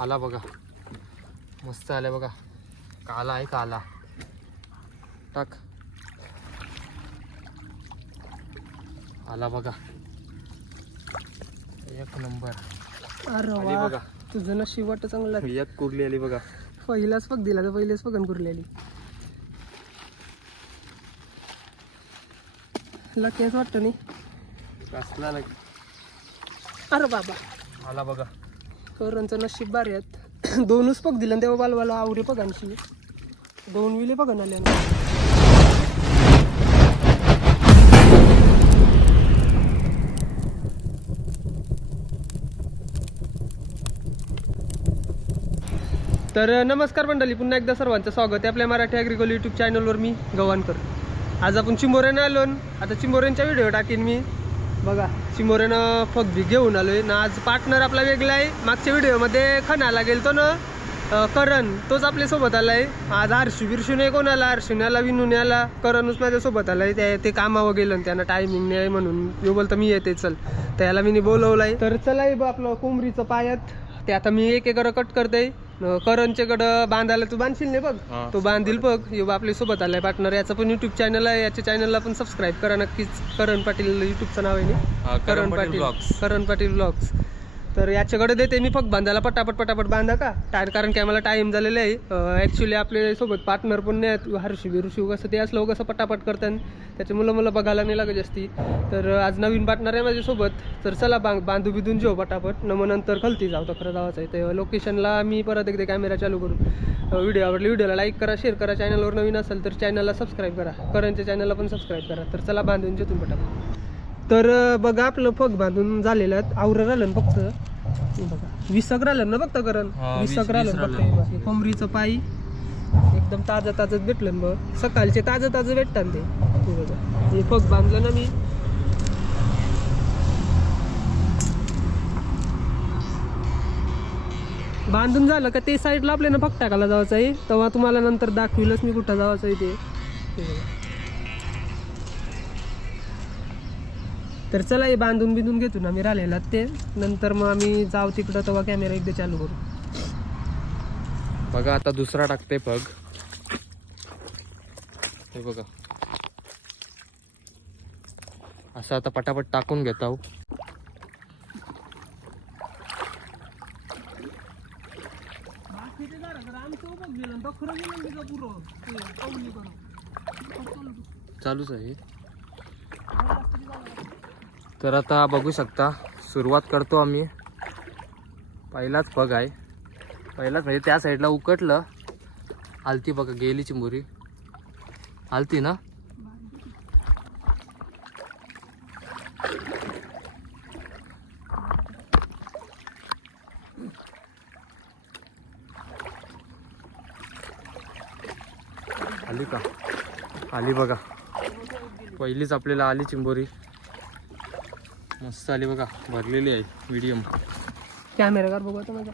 आला बघा. मस्त आलाय बघा. काला आहे काला. टाक. आला बघा. एक नंबर. अरे आली वा. बघा. तुझं नशीब वाटत चांगलं. एक कुर्ली आली बघा. पहिलाच पग दिला तर पहिलेच पगन कुरलेली लकेच वाटतं नाही? कसला लाग अरे बाबा. आला बघा. करणचं नशीब भारी आहेत. दोनच पग दिलं तेव्हा बालवाला आवरे पगांशी. दोन विले पगन आल्या तर नमस्कार मंडळी पुन्हा एकदा सर्वांचं स्वागत आहे आपल्या मराठी ॲग्रिकल यूट्यूब चॅनलवर मी गव्हाणकर. आज आपण चिंबोऱ्यानं आलो आता चिंबोऱ्यांचा व्हिडिओ टाकेन मी. बघा चिंबोऱ्यानं फगबी घेऊन आलोय. ना आज पार्टनर आपला वेगळा आहे. मागच्या व्हिडिओमध्ये खणाला गेलतो ना करण तोच आपल्यासोबत आलाय. आज आरशी बिरशू नाही कोणाला विनून आला करणच माझ्यासोबत आलाय. ते ते कामावर गेलं आणि त्यांना टायमिंग नाही म्हणून. यो बोलतो मी येते चल. त्याला मी बोलवलाय. तर चला बघ आपलं कोंबरीचं पायात. ते आता मी एक एक कट करते करणचे कडं बांधायला तू बांधशील नाही बघ. तो बांधील बघ. यो आपल्यासोबत आलाय पार्टनर याचं पण युट्यूब चॅनल आहे. याच्या चॅनलला पण सबस्क्राईब करा नक्कीच. करण पाटील युट्यूबचं नाव आहे ना? करण पाटील करण पाटील ब्लॉग्स तर याच्याकडे देते मी फक्त बांधायला. पटापट पटापट बांधा का? टायर कारण की आम्हाला टाईम झालेला आहे. ॲक्च्युली आपले सोबत पार्टनर पण नाही आहेत. हर्षी बिरुषी कसं ते असलं कसं पटापट करतात. त्याचे मुलं मुलं बघायला नाही लागत जास्ती. तर आज नवीन पार्टनर आहे माझ्यासोबत तर चला बां बांधू बिधून जेव पटापट. न मग नंतर खलती जाऊ तर खरं जावाचं आहे. ते लोकेशनला मी परत एकदा कॅमेरा चालू करून व्हिडिओ आवडले. व्हिडिओला लाईक करा शेअर करा. चॅनलवर नवीन असेल तर चॅनलला सबस्क्राईब करा. करंटच्या चॅनलला पण सबस्क्राईब करा. तर चला बांधून जेतून पटापट. तर बघा आपलं फग बांधून झालेलं आहे. आवरं राहिलं ना फक्त. बघा. विसक राहिलं ना फक्त करण? हा, वीस- विसक राहिलं ना फक्त. राहिलं. कोंबरीचं पायी. एकदम ताजं ताजं भेटलं ना बघ. सकाळचे ताजं ताजं भेटतात ते. हे बघा. हे फग बांधलं ना मी. बांधून झालं का ते साईडला आपल्याला फक्त टाकायला जायचं आहे. तेव्हा तुम्हाला नंतर दाखविलंच मी कुठं जायचं आहे ते. हे बघा. तर चला हे बांधून बिंधून घेतो ना मी राहिलेला ते. नंतर मग आम्ही जाऊ तिकडं तेव्हा कॅमेरा एकदा चालू करू. बघा आता दुसरा टाकते पग. हे बघा. असं आता पटापट टाकून घेत आहो. चालूच आहे तर आता बघू शकता सुरुवात करतो आम्ही. पहिलाच पग आहे. पहिलाच म्हणजे त्या साईडला उकटलं. आलती बघा गेली चिंबोरी. आलती ना? आली का? आली बघा. पहिलीच आपल्याला आली चिंबोरी. मस्त आली बघा भरलेली आहे मीडियम कॅमेरा कर बघू आता माझा.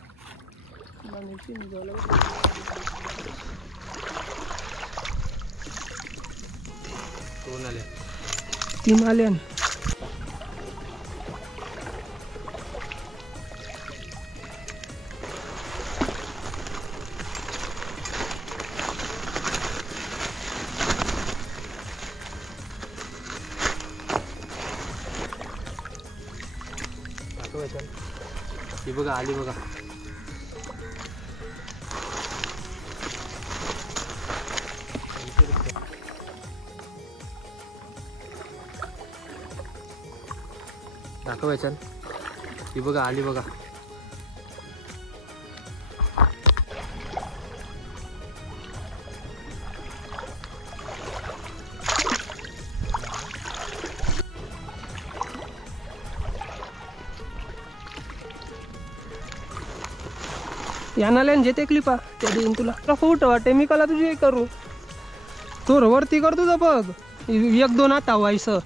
दोन आले तीन आले? बघा आली बघा. दाखवायचं ही बघा आली बघा. याना जे ते क्लिपा त्या देईन तुला. तुला फोटो वाटते मी कला तुझी हे करू. तोर वरती कर तुझं बघ. एक दोन आता व्हायचं.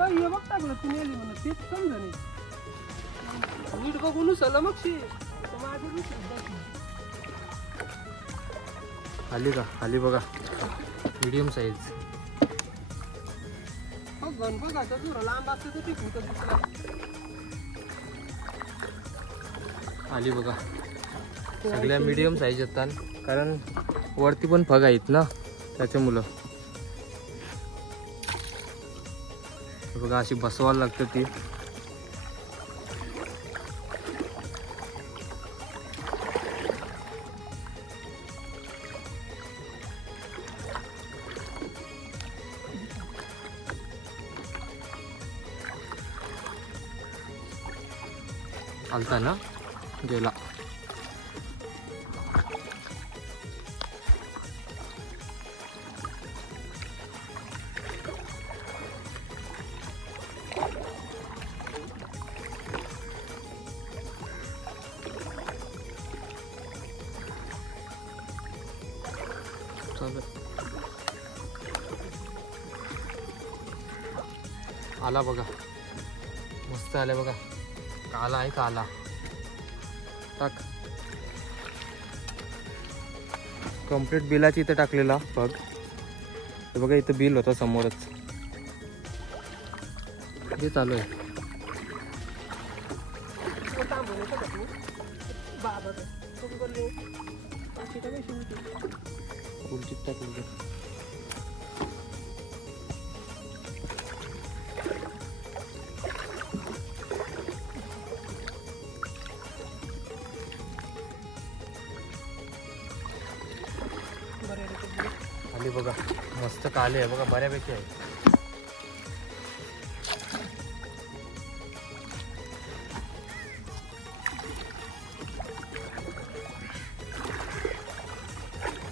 काय हे बघ टाकलं तू नेली म्हणून. तेच समजा नाही. नीट बघून मग शी. आली का आली बघा. मीडियम साईज गण बघ तुला लांब असतं तर टिकून तर दुसरा आली बघा. सगळ्या मीडियम साईज येतात. कारण वरती पण फग आहेत ना त्याच्यामुळं. हे बघा अशी बसवायला लागतं ती. आलता ना? गेला. आला बघा. मस्त आला बघा. काला आहे काला. टाक. कंप्लीट बिलाची इथे टाकलेला बघ. हे बघा इथं बिल होतं समोरच. हे चालू आहे. तो काले आहे बघा बऱ्यापैकी आहे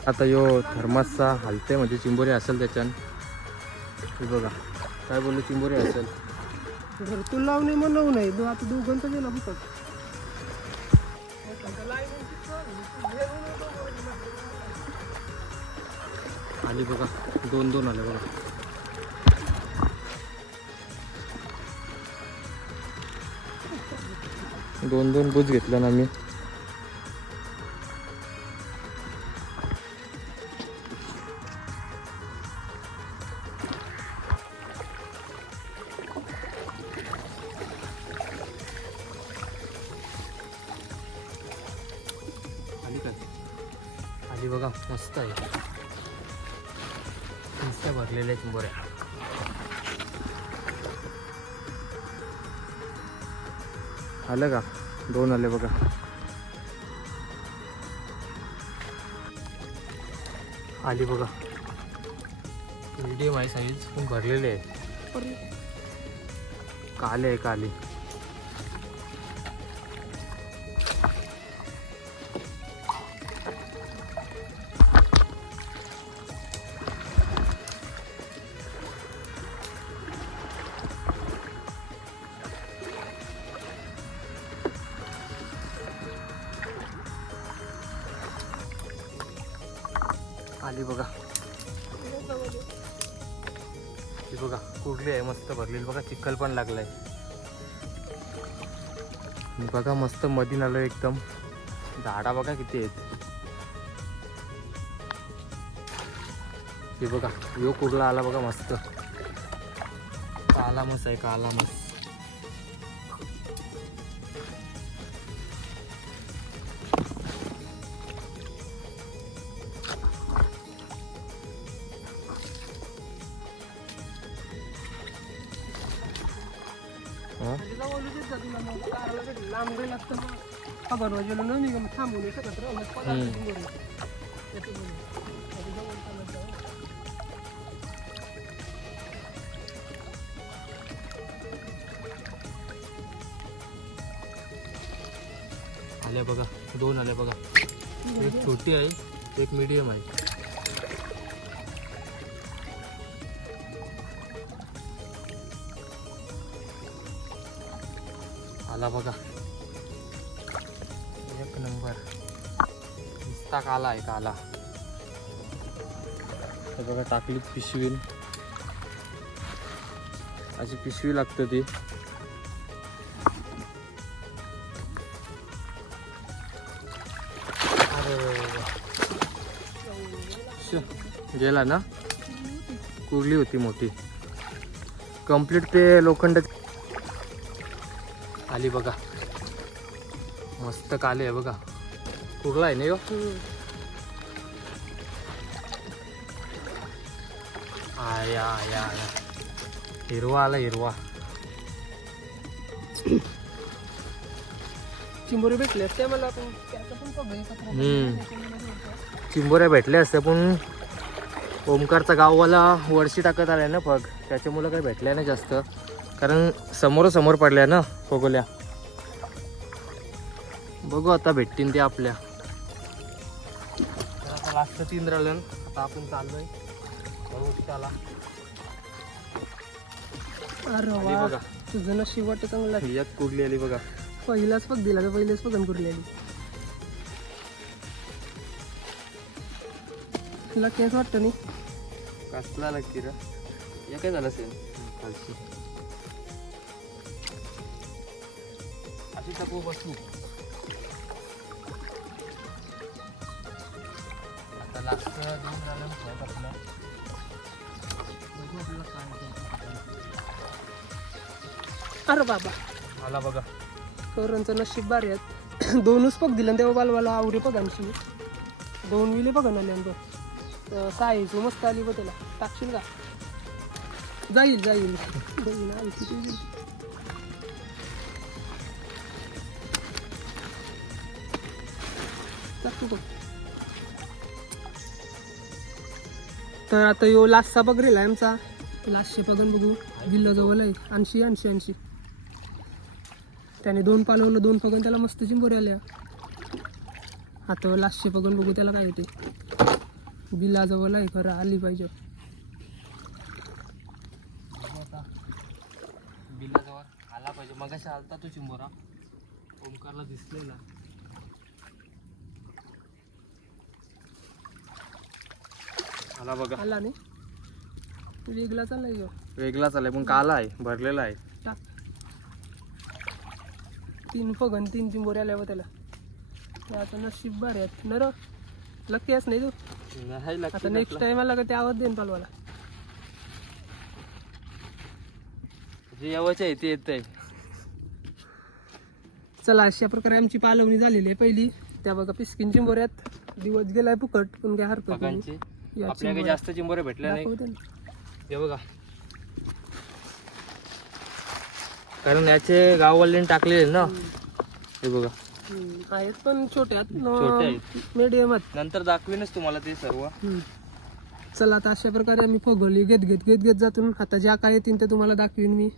आता यो थर्मासचा हलते म्हणजे चिंबोरी असेल त्याच्यान. बघा काय बोललो चिंबोरी असेल. घरतून लावणे मग लावू नाही दो आता दोघांचं गेला बुकट आली बघा दोन दोन आले बघा. दोन दोन बुज घेतलं ना मी. आली का? आली बघा मस्त आहे. नुसत्या भरलेल्या चिंबोऱ्या आलं का? दोन आले बघा. आली बघा. मीडियम आहे साईज पण भरलेले आहे काले आहे काली. चिखल पण लागलाय. बघा मस्त मधीन आलो एकदम. झाडा बघा किती आहेत. हे बघा यो कुर्ला आला बघा मस्त. काला मस आहे काला मस्त खबर वाजेलो ना मी मग थांबू नाही शकत रे. मग पगार हम्म. किती बरं. त्याचं बरं. आता जवळ चालत जाऊ. आल्या बघा दोन आल्या बघा एक छोटी आहे एक मीडियम आहे काला आहे काला बघा टाकलीत पिशवीन. अशी पिशवी लागते ती. गेला ना? कुरली होती मोठी. कंप्लीट ते लोखंड. आली बघा. मस्त काले आहे बघा. कुरला आहे ना आया आया आया हिरवा आला हिरवा. चिंबोरी भेटले असते मला आपण त्याचं पण एकत्र हम्म. चिंबोऱ्या भेटल्या असत्या पण ओमकारचा गाववाला वरशी टाकत आलाय ना पग. त्याच्यामुळं काही भेटल्या नाही जास्त. कारण समोरासमोर पडल्या ना पगोल्या बघू आता भेटतील ते आपल्या. तर आता लास्ट तीन राहिलं. आता आपण चाललोय. बघू त्याला अरे आली वा. बघा. तुझं नशीब वाटतं चांगलं एक कुर्ली आली बघा? पहिलाच पग दिला का पहिलेच पगन कुरली आली. केस वाटतं नाही कसला नक्की रे? या काय झालं असेल खालची. अशी टाकू बसू. आता लास्ट दोन झालं बघू आपल्याला काय होतं. अरे बाबा. आला बघा. करणचं नशीब भारी आहेत दोनच पग दिलं तेव्हा बालवाला आवडी पगांशी दोन विले पगन आले आमचं साईचं मस्त आली बघ त्याला. टाकशील का? जाईल जाईल. जाईल. आली किती बघ. तर आता यो लास्टचा बघ रेला आमचा. लास्टचे पगन बघू. जिल्हा जवळ आहे. ऐंशी ऐंशी ऐंशी. त्याने दोन पालवलं दोन पगन त्याला मस्त चिंबोरी आल्या. आता लास्टचे पगन बघू त्याला काय होते. बिलाजवळ आहे खरं आली पाहिजे. बिलाजवळ आला पाहिजे. मगाशी आलता तो चिंबोरा. ओमकारला दिसलेला. आला बघा. आला नाही. वेगळा चाललाय जो वेगळाच आलाय पण काला आहे भरलेला आहे. तीन पगन तीन चिंबोरी आल्या बा त्याला आता नशीब भारी आहेत. नर. लक्की आहेस नाही तू? आता नेक्स्ट टाइम आला का ते आवाज देईन पालवाला. जे यावंच आहे ते येत आहे चला अशा प्रकारे आमची पालवणी झालेली आहे पहिली. त्या बघा पिस्किन चिंबोऱ्यात दिवस गेलाय फुकट पण काय हरकत नाही. पगांचे या आपल्या काही चिंबोऱ्या जास्त चिंबोरे भेटल्या नाही. ना. बघा. कारण याचे गाववाल्यांनी टाकलेले ना. हे बघा. हम्म, आहेत पण छोट्यात छोटे आहेत. मीडियम आहेत. नंतर दाखवीनच तुम्हाला ते सर्व. हम्म. चला आता अशा प्रकारे आम्ही फगोली घेत घेत घेत घेत जातून आता ज्या काय येतील ते तुम्हाला दाखवीन मी.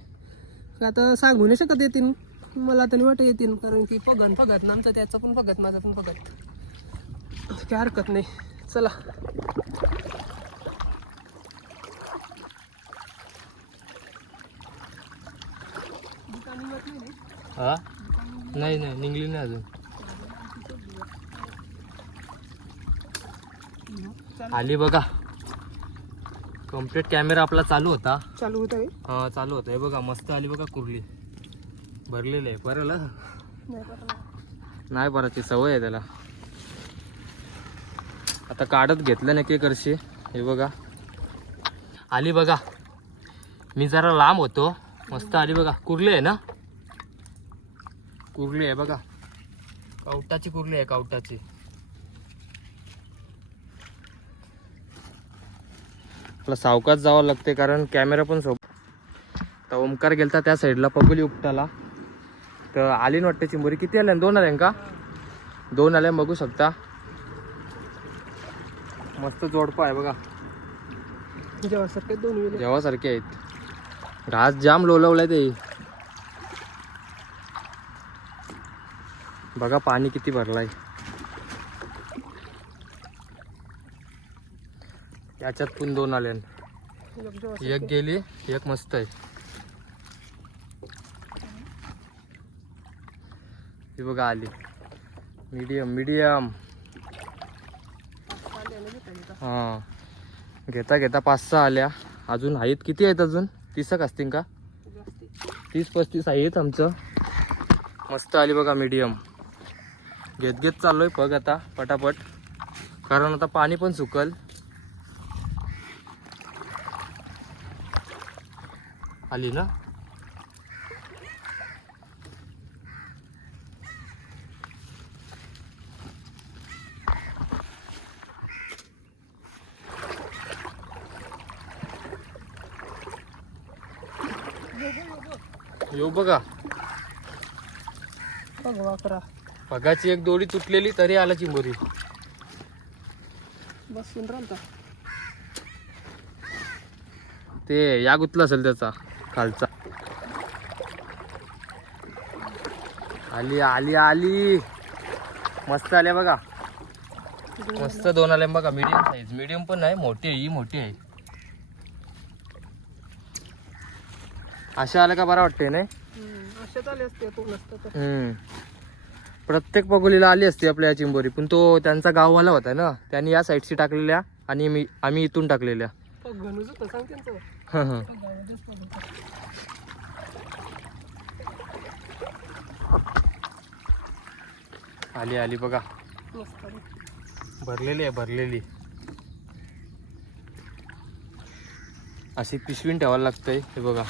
आता सांगू नाही शकत येतील. मला तरी वाटत येतील कारण की फगन फगत ना आमचं त्याचं पण फगत माझं पण फगत काय हरकत नाही. चला. हा? नाही नाही निघली नाही अजून. आली बघा. कंप्लीट कॅमेरा आपला चालू होता. चालू होत हा चालू होता. हे बघा मस्त आली बघा कुर्ली. भरलेलं आहे बरं नाही भरायची सवय आहे त्याला. आता काढत घेतलं नाही करशी हे बघा. आली बघा. मी जरा लांब होतो. मस्त आली बघा. कुर्ली आहे ना? कुर्ली आहे बघा. कवटाची कुर्ली आहे कवटाची. आपला सावकाश जावं लागते कारण कॅमेरा पण सोबत तर ओमकार गेलता त्या साईडला पगुली उपटाला तर आली वाटते चिंबोरी. किती आल्या? दोन आल्या का? दोन आल्या बघू शकता. मस्त जोडपा आहे बघा. जेव्हा सगळे दोन वेळे जेवासारखे आहेत. घास जाम लोलवलाय ते. बघा पाणी किती भरलाय. याच्यात पण दोन आले एक गेली एक मस्त आहे. ही बघा आली. Medium medium. हां. घेता घेता पाच सहा आल्या. अजून आहेत किती आहेत अजून? तीसक असतील का? तीस पस्तीस आहेत आमचं. मस्त आली बघा मीडियम. घेत घेत चाललोय बघ आता पटापट. कारण आता पाणी पण सुकल. आली ना? येऊ बघा. बघ वाकरा. पगाची एक दोडी तुटलेली तरी आला चिंबोरी. बसून राहिलता. ते या गुतला असेल त्याचा खालचा. आली आली आली. मस्त आल्या बघा. मस्त दोन आले बघा मीडियम साईज मीडियम पण नाही मोठी आहे ही मोठी आहे. अशा आल्या का बरा वाटते नाही? प्रत्येक पगोलीला आली असती आपल्या चिंबोरी पण तो त्यांचा गाववाला होता ना? त्यांनी या साईडची टाकलेल्या आणि मी आम्ही इथून टाकलेल्या. हं, हं. आली आली बघा. भरलेली आहे भरलेली. अशी पिशवीन ठेवायला लागतंय हे बघा.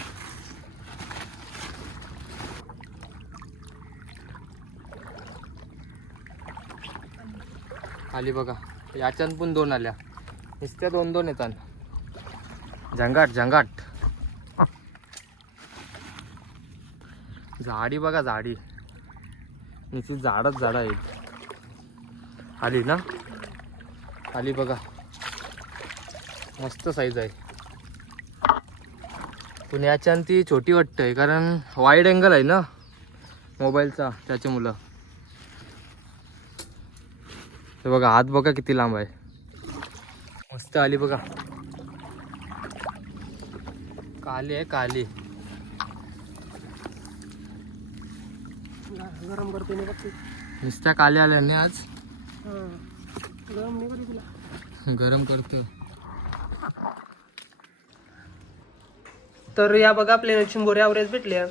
आली बघा. याच्यात पण दोन आल्या. नुसत्या दोन दोन येतात. झंगाट झंगाट. झाडी बघा झाडी. नुसती झाडच झाड आहेत. आली ना? आली बघा. मस्त साईज आहे. पण याच्यानं ती छोटी वाटतंय कारण वाईड अँगल आहे ना? मोबाईलचा त्याचे मुलं हे बघा हात बघा किती लांब आहे. मस्त आली बघा. काली आहे काली. गरम करते नाही. नुसत्या काल्या आल्या नाही आज. गरम नाही करी तुला. गरम करतं. तर या बघा आपल्याला चिंबोरी आवरेज भेटल्या.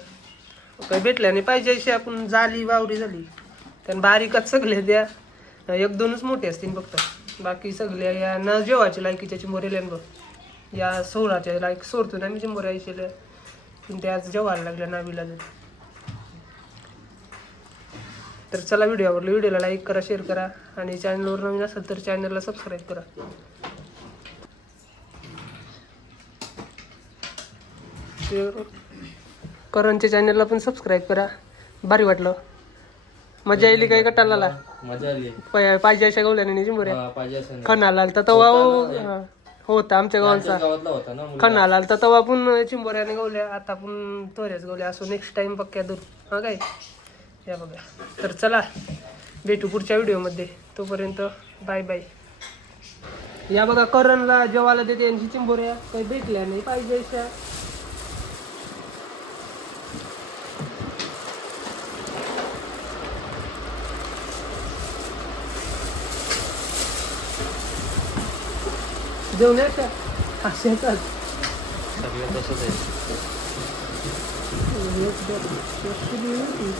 काही भेटल्या नाही पाहिजे अशी आपण झाली वावरी झाली. त्यानं बारीकच सगळे द्या. एक दोनच मोठे असतील फक्त. बाकी सगळ्या या न जेवाच्या लायकीच्या चिंबोऱ्या बघ. या सोळाच्या लायक सोडतो ना मी चिंबोऱ्या ऐशीला पण त्या आज जेवायला लागल्या नावीला तर चला व्हिडिओ आवडला व्हिडिओला लाईक करा शेअर करा. आणि चॅनलवर नवीन असेल तर चॅनलला सबस्क्राईब करा. करणच्या चॅनलला पण सबस्क्राईब करा. भारी वाटलं. मजा येईल काय गटाला? मजा आली. पाहिजे अशा गवल्याने नाही चिंबोऱ्या हा, पाहिजे असं खण आला तर तवा होता आमच्या गावांचा. गावातला होता ना मुलगा. खण आला तर तवा पण चिंबोऱ्याने गवल्या आता पण तोऱ्याच गवल्या. असो नेक्स्ट टाइम पक्क्या दूर हा काय? या बघा. तर चला भेटू पुढच्या व्हिडिओमध्ये. तोपर्यंत बाय बाय या बघा करणला जेवायला देते यांची चिंबोऱ्या काही भेटल्या नाही पाहिजे अशा. जेवण आहे का असे येतात सगळं तसंच आहे एक, दोन, एक,